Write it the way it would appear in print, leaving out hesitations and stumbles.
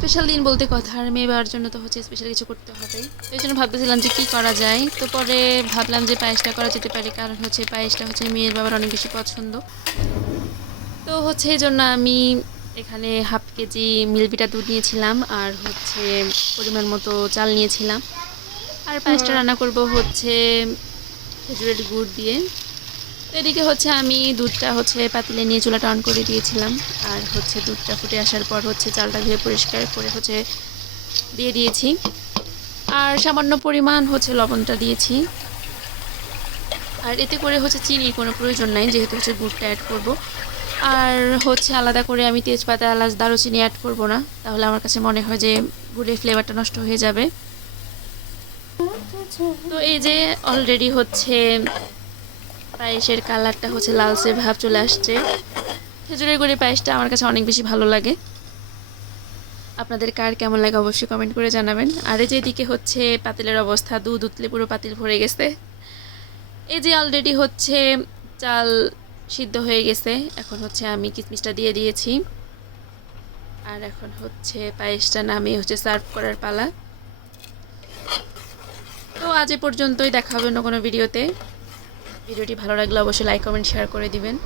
Special দিন বলতে কথা, আর মেয়ে বাবার জন্য তো হচ্ছে স্পেশাল কিছু করতে হবে। এই জন্য ভাবতেছিলাম যে কী করা যায়, তো পরে ভাবলাম যে পায়েসটা করা যেতে পারে, কারণ হচ্ছে পায়েসটা হচ্ছে মেয়ের বাবার অনেক বেশি পছন্দ। তো হচ্ছে এই জন্য আমি এখানে হাফ কেজি মিল্ক দুধ নিয়েছিলাম, আর হচ্ছে পরিমাণ মতো চাল নিয়েছিলাম। আর পায়েসটা রান্না করব হচ্ছে খেজুরের গুড় দিয়ে। তো এদিকে হচ্ছে আমি দুধটা হচ্ছে পাতিলে নিয়ে চুলাটা অন করে দিয়েছিলাম, আর হচ্ছে দুধটা ফুটে আসার পর হচ্ছে চালটা ধুয়ে পরিষ্কার করে হচ্ছে দিয়ে দিয়েছি, আর সামান্য পরিমাণ হচ্ছে লবণটা দিয়েছি। আর এতে করে হচ্ছে চিনির কোনো প্রয়োজন নাই, যেহেতু হচ্ছে গুড়টা অ্যাড করব। আর হচ্ছে আলাদা করে আমি তেজপাতা, এলাচ, দারুচিনি অ্যাড করব না, তাহলে আমার কাছে মনে হয় যে গুড়ের ফ্লেভারটা নষ্ট হয়ে যাবে। তো এই যে অলরেডি হচ্ছে পায়েসের কালারটা হচ্ছে লালচে ভাব চলে আসছে। খেজুরের গুড়ের পায়েসটা আমার কাছে অনেক বেশি ভালো লাগে। আপনাদের কার কেমন লাগে অবশ্যই কমেন্ট করে জানাবেন। আর এই যে এদিকে হচ্ছে পাতিলের অবস্থা, দুধ উতলে পুরো পাতিল ভরে গেছে। এই যে অলরেডি হচ্ছে চাল সিদ্ধ হয়ে গেছে, এখন হচ্ছে আমি কিশমিশটা দিয়ে দিয়েছি। আর এখন হচ্ছে পায়েসটা নামিয়ে হচ্ছে সার্ভ করার পালা। তো আজ এ পর্যন্তই, দেখা হবে অন্য কোনো ভিডিওতে। ভিডিওটি ভালো লাগলে অবশ্যই লাইক, কমেন্ট, শেয়ার করে দিবেন।